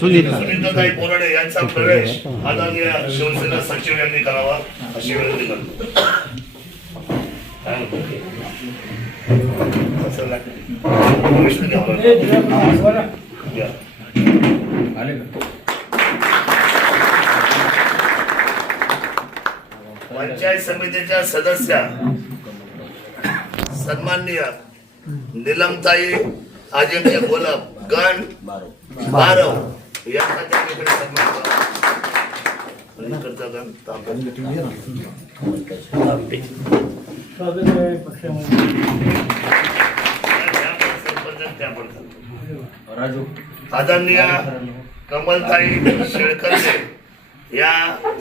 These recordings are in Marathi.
सुनीताताई बोराडे यांचा प्रवेश आदरणीय शिवसेना सचिव यांनी करावा अशी विनंती करतो. पंचायत समितीच्या सदस्या सन्माननीय निलमताई अजिंक्य गोलब गण बारव. यांचा त्या ठिकाणी सन्मान करा. आणि इकडचा गण तांबे. त्या पण सरपंच, त्या पण सरपंच. आदरणीय कमलताई शेळकरचे या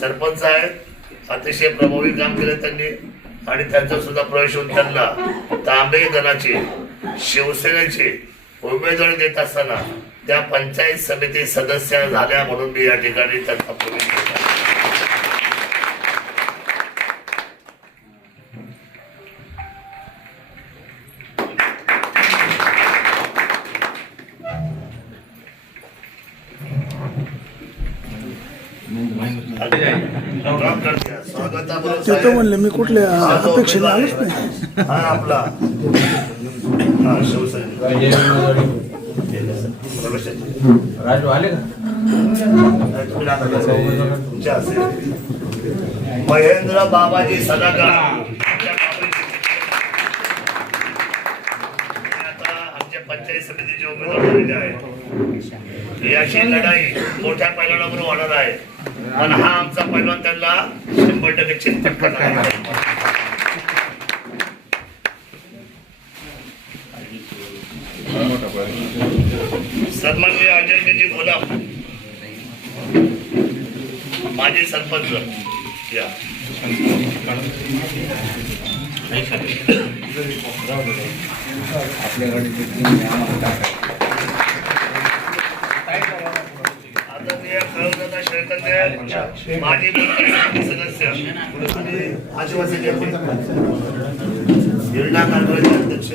सरपंच आहेत अतिशय प्रभावी काम केलं त्यांनी आणि त्यांचा सुद्धा प्रवेश होऊन त्यांना तांबे गणाचे शिवसेनेचे उमेदवारी देत असताना त्या पंचायत समिती सदस्य झाल्या म्हणून मी या ठिकाणी त्यांचा ते म्हणले मी कुठल्या अपेक्षेने आलोच नाही. हा आपला. राजू आले का? महेंद्र बाबाजी सदाका आमच्या पंचायत समितीचे उमेदवार झालेले आहेत याची लढाई मोठ्या पैलवानाबरोबर होणार आहे. पण हा आमचा पैलवान त्यांना शंभर टक्के चिंतन करणार आहे. सन्माननीय अजयजी गुलाम माजी सरपंच. या. आदरणीय खळवदादा शेळकंदे माजी सदस्य. आणि आदिवासी निर्णय कारभाराचे अध्यक्ष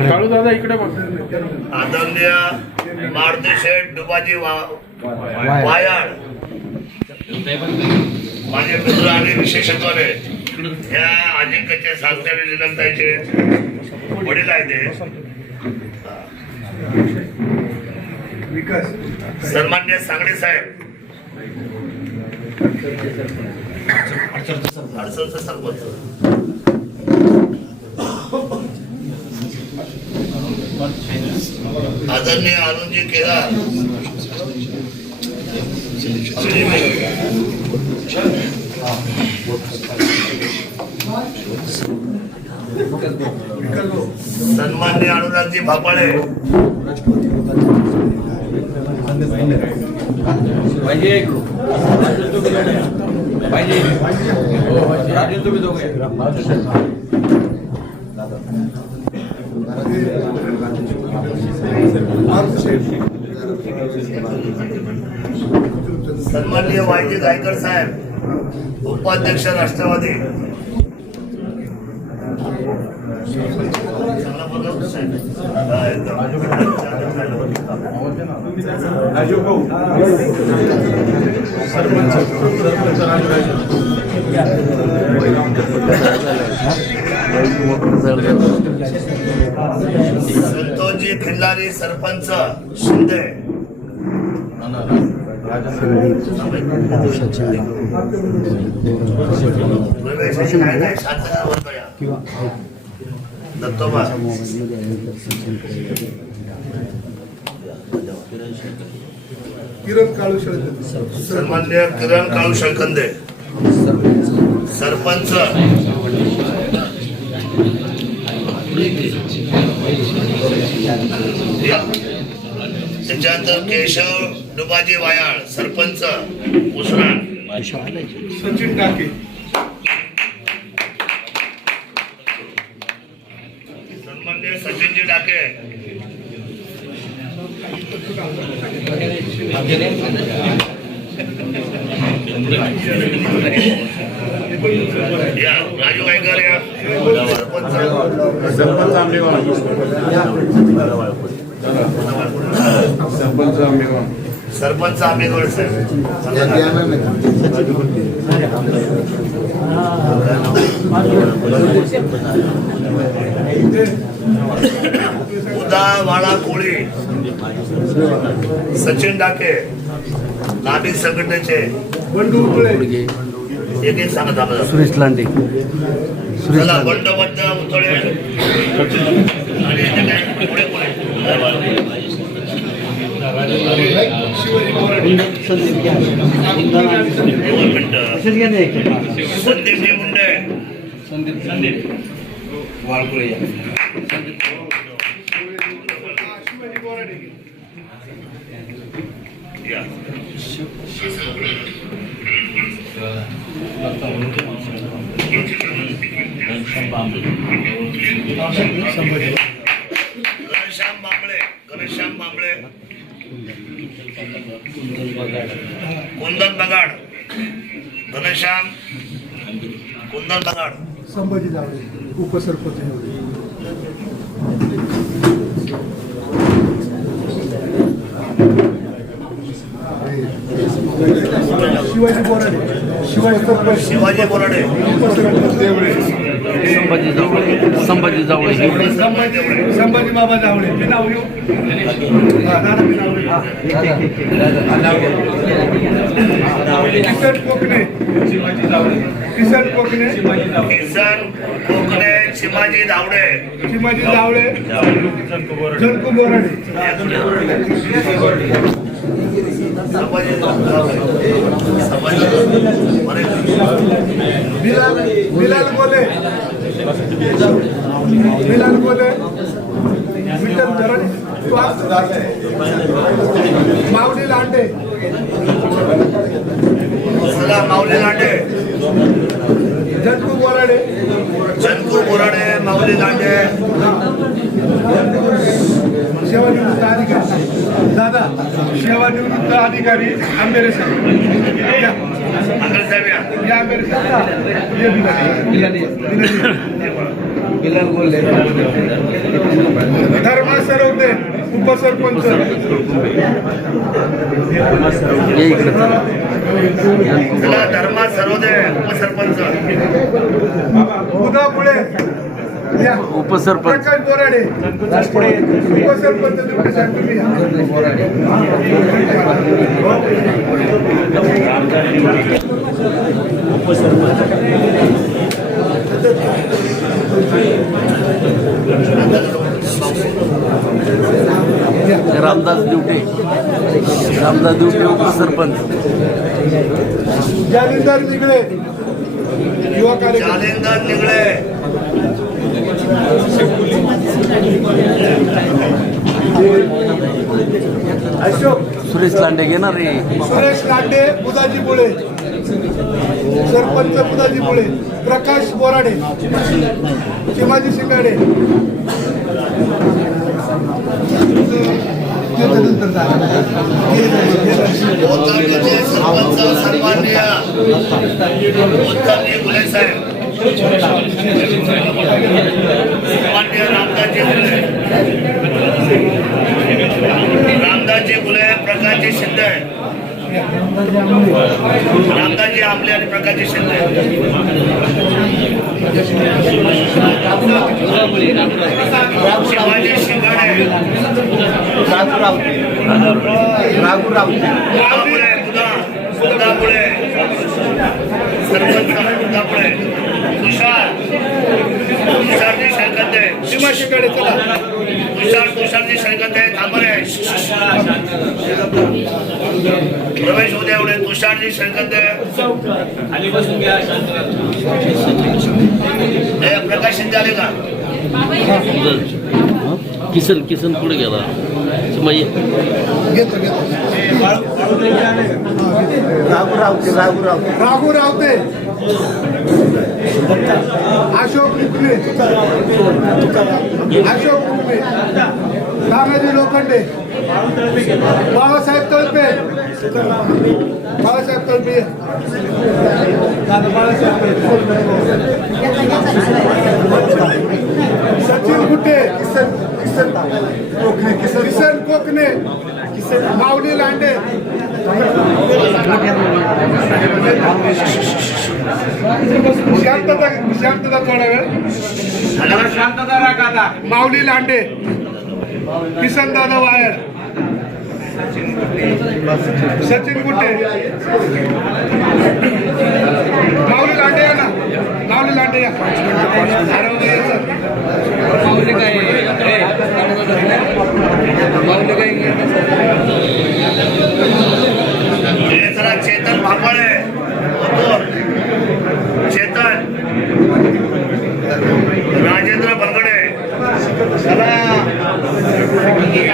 काळू दादा इकडे बघ आदरणीय मारुती शेठ डुबाजी वायाड माझे मित्र आणि विशेषत्वाने या अजिंक्यचे सासऱ्याने निलमताईचे वडील आहेत ते सन्मान्य सांगडे साहेब अडचणचं सरपंच आदरणीय अरुणजी केदार. सन्मान्य अनुराजी भापाळे. पाहिजे पाहिजे राजू तुम्ही दोघे सन्माननीय वायजी गायकर साहेब उपाध्यक्ष राष्ट्रवादी. चांगला संतोजी साहेब. खिल्लारी सरपंच शिंदे शांतता दत्तोबा किरण काळू शेळके सन्मान्य किरण काळू शंकंदे सरपंच. त्याच्यानंतर केशव डुबाजी वायाळ सरपंच. उसराण. सचिन टाके सन्मान्य सचिनजी डाके या राजू गायकर या सरपंच सरपंच आंबेगाव सरपंच आंबेगाव साहेब कोळी. सचिन डाके नाभिक संघटनेचे. बंडू एक एक सांगत आम्हाला सुरेश लांडे सुरेश चला लांडे बंड बंड उतळे आणि इथे काय पुढे पुढे दोन मिनिटं संदीपजी मुंडे या. घनश्याम बांबळे घनश्याम बांबळे कुंदन बगाड घनश्याम कुंदन बगाड संभाजी जावळे उपसरपंच शिवाजी बोराडे. शिवाजी बोराडे. उपसरपंच देवळे. संभाजी जावळे. संभाजी जावळे संभाजी संभाजी बाबा जावळे. मी नाव घेऊ दादा मी नाव घेऊ. किसन कोकणे. शिवाजी जावळे किसन कोकणे. किसन कोकणे. शिवाजी धावडे शिवाजी जावळे जनकू बोराडे बिलाल बोले. बिलाल बोले. विठ्ठल धरण माऊली लांडे. माऊली लांडे. जनकू बोराडे जनकू बोराडे माऊली लांडे सेवानिवृत्त अधिकारी दादा सेवानिवृत्त अधिकारी आंबेरे साहेब या. अकल साहेब या या आंबेरे साहेब ये उपसरपंच. धर्मा सर्वोदय उपसरपंच. उदा पुढे. या. उपसरपंच. बोराडे. उपसरपंच दुर्गे साहेब तुम्ही या. रामदास दिवटे. रामदास दिवटे उपसरपंच जालिंदर निगळे युवा जालिंदर निगळे अशोक. सुरेश लांडे घेणार रे. सुरेश लांडे बुधाजी मुळे सरपंच बुधाजी मुळे प्रकाश बोराडे. शिवाजी शिंगाडे. गुले रामदासजी गुले प्रकाशजी शिंदे. रामदासजी आपले आणि प्रकाशजी शिंदे. शिवाजी शिंगाडे. मुदामुळे मुदा मुदामुळे सरपंच मुदामुळे तुषार तुषारजी शेळकंदे सीमा शिंगाडे चला. तुषार तुषारजी शेळकंदे थांबरे रमेश उद्या एवढे. तुषारजी शेळकंदे हे प्रकाश शिंदे आले का? किसन किसन पुढे गेला? संभाजी राघू रावते अशोक मुकले अशोक मुकले तानाजी लोखंडे. बाळासाहेब तळपे. बाळासाहेब तळपे. सचिन गुट्टे. किसन किसन कोकणे किसन कोकणे. किसन माऊली लांडे. शांतता शांतता थोडा वेळ. शांतता राखा माऊली लांडे किसन दादा वायर. सचिन गुट्टे माऊली लांडे या ना. माऊली लांडे या. माऊली काय माऊली काय? Gracias.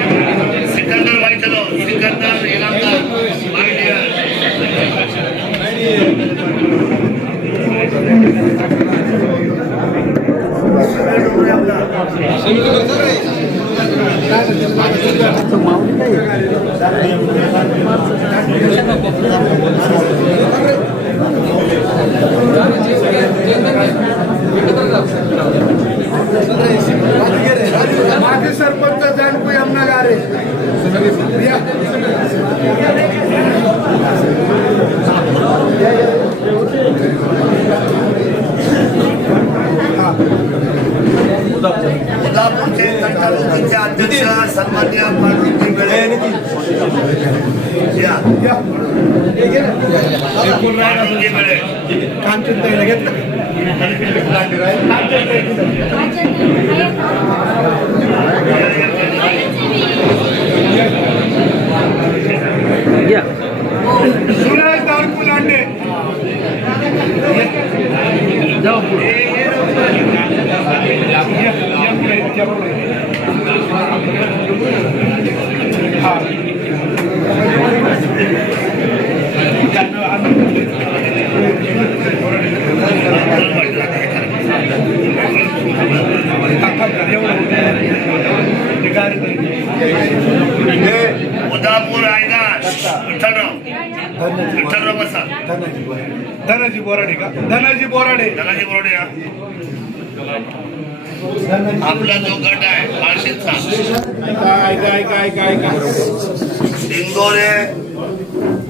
डिंगोरे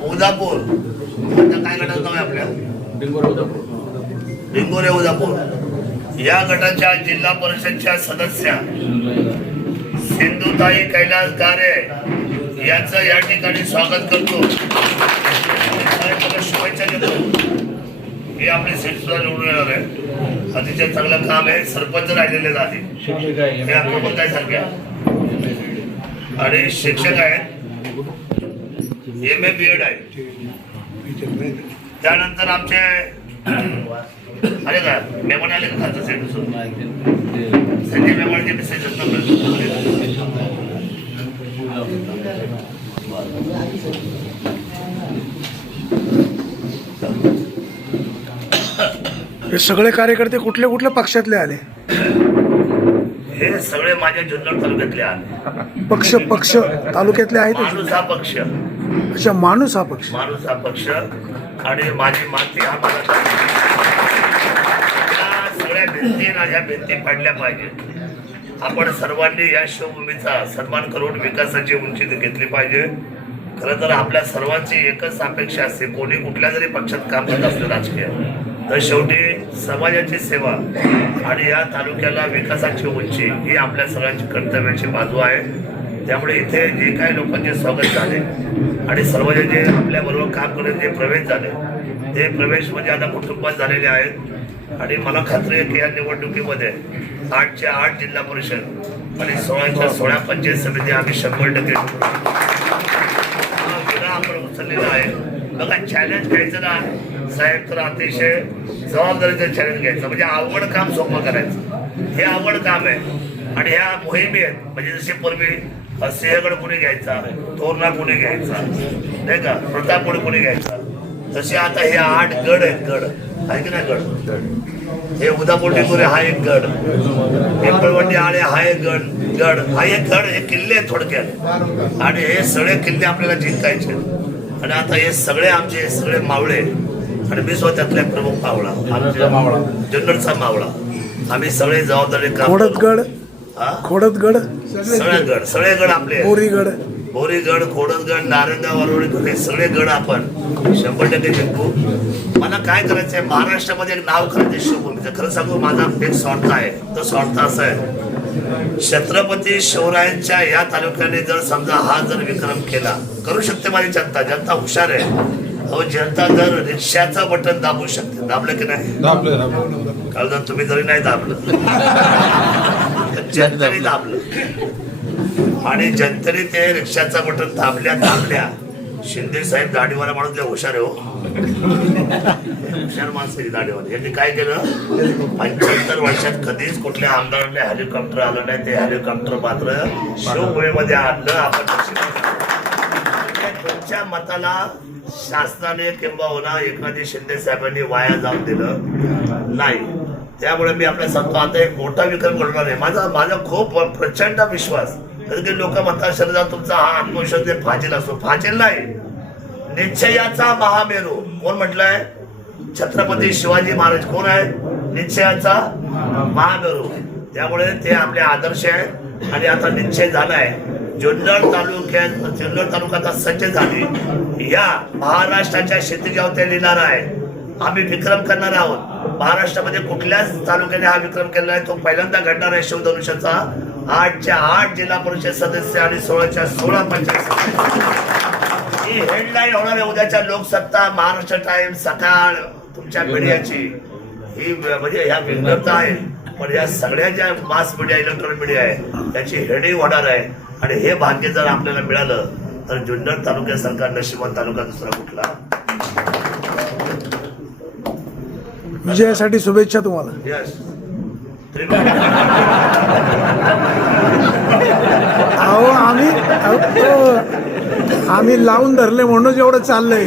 उदापूर. आता काय गटात नाव आहे आपल्या? डिंगोरे उदापूर. या गटाच्या जिल्हा परिषदच्या सदस्या सिंधुताई कैलास गारे यांचं या ठिकाणी स्वागत करतो. शुभेच्छा देतो. हे आपले सीट सुद्धा निवडून येणार आहे. अतिशय चांगलं काम आहे. सरपंच राहिलेले आहे. हे आहे सारख्या आणि शिक्षक आहेत. एम ए बी एड आहे. त्यानंतर आमचे आले का? मेमण आले का खातं संजय मेमणचे हे सगळे कार्यकर्ते कुठल्या कुठल्या पक्षातले आले? हे सगळे माझ्या जुन्नर तालुक्यातले आले पक्ष पक्ष तालुक्यातले. आहेत माणूस हा पक्ष. अच्छा माणूस हा पक्ष. माणूस हा पक्ष. आणि माझी माती हा या सगळ्या भिंती ना ह्या भिंती पाडल्या पाहिजे आपण सर्वांनी या शिवभूमीचा सन्मान करून विकासाची उंची घेतली पाहिजे. खरं तर आपल्या सर्वांची एकच अपेक्षा असते कोणी कुठल्या जरी पक्षात काम करत असलं राजकीय. तर शेवटी समाजाची सेवा आणि या तालुक्याला विकासाची उंची ही आपल्या सगळ्यांची कर्तव्याची बाजू आहे. त्यामुळे इथे जे काही लोकांचे स्वागत झाले आणि सर्वजण जे आपल्याबरोबर काम करत जे प्रवेश झाले ते प्रवेश म्हणजे आता कुटुंबात झालेले आहेत. आणि मला खात्री आहे की या निवडणुकीमध्ये आठच्या आठ जिल्हा परिषद आणि सोळाच्या सोळा पंचायत समिती आम्ही शंभर टक्के आपण उचललेला आहे. बघा चॅलेंज घ्यायचं ना. साहेब तर अतिशय जबाबदारीचं चॅलेंज घ्यायचं. म्हणजे आवड काम सोपं करायचं. हे आवड काम आहे. आणि ह्या मोहिमे आहेत. म्हणजे जसे पूर्वी सिंहगड कोणी घ्यायचा तोरणा कोणी घ्यायचा नाही का? प्रतापगड कोणी घ्यायचा. तसे आता हे आठ गड आहेत गड. आहे की नाही गड? हे उदापोटेपुरे हा एक गड. पिंपळवंडी आळे हा एक गड. गड. हा एक गड हे किल्ले आहेत थोडक्यात. आणि हे सगळे किल्ले आपल्याला जिंकायचे आणि आता हे सगळे आमचे सगळे मावळे आणि मी स्वतः त्यातला एक प्रमुख मावळा. आमच्या मावळा. जुन्नरचा मावळा. आम्ही सगळे जबाबदारी काम हा? खोडदगड. सगळे गड सगळे गड आपले. बोरीगड. बोरीगड खोडदगड नारंगा वरवडीगड हे सगळे गड आपण. शंभर टक्के जिंकू. मला काय करायचंय? महाराष्ट्रामध्ये एक नाव करायचं शिवभूमीचं खरं सांगू माझा एक स्वार्थ आहे. तो स्वार्थ असा आहे. छत्रपती शिवरायांच्या या तालुक्याने जर समजा हा जर विक्रम केला करू शकते माझी जनता. जनता हुशार आहे. अहो जनता जर रिक्षाचं बटन दाबू शकते दाबलं की नाही? काल जर तुम्ही जरी नाही दाबलं जनतेने दाबलं. आणि जनतेने ते रिक्षाचं बटन दाबल्या दाबल्या शिंदे साहेब दाढीवाला माणूस हुशार आहे हो. हुशार माणसं दाढीवाला. यांनी काय केलं? पंच्याहत्तर वर्षात कधीच कुठल्या आमदाराने हेलिकॉप्टर आलं नाही. ते हेलिकॉप्टर मात्र शिवभूमीमध्ये आणलं. आपण तुमच्या मताला शासनाने किंबहुना एखादी शिंदे साहेबांनी वाया जाऊन दिलं नाही. त्यामुळे मी आपल्या सांगतो आता एक मोठा विक्रम घडणार आहे. माझा माझा खूप प्रचंड विश्वास. कधी कधी लोक म्हणतात शरीरात तुमचा हा आत्मविश्वास फाजील असतो फाजील नाही. निश्चयाचा महामेरू. कोण म्हटलंय? छत्रपती शिवाजी महाराज. कोण आहे? निश्चयाचा महामेरू. त्यामुळे ते आपले आदर्श आहेत. आणि आता निश्चय झालाय. जुन्नर तालुक्यात जुन्नर तालुका सज्ज झाली. या महाराष्ट्राच्या शेतीगाव ते लिहिणार आहे. आम्ही विक्रम करणार आहोत. महाराष्ट्रामध्ये कुठल्याच तालुक्याने हा विक्रम केला आहे तो पहिल्यांदा घडणार आहे शिवधनुष्याचा. आठच्या आठ जिल्हा परिषद सदस्य आणि सोळाच्या सोळा पंचायत सदस्य. ही हेडलाईन होणार आहे उद्याच्या लोकसत्ता महाराष्ट्र टाइम सकाळ तुमच्या मीडियाची. ही म्हणजे ह्या विघ्नता आहे. पण या सगळ्या ज्या मास मीडिया इलेक्ट्रॉनिक मीडिया आहे त्याची हेडिंग होणार आहे. आणि हे भाग्य जर आपल्याला मिळालं तर जुन्नर तालुक्यासारखा नशिबन तालुका दुसरा कुठला? विजयासाठी शुभेच्छा तुम्हाला. यस अहो आम्ही आम्ही लावून धरले म्हणून एवढं चाललंय.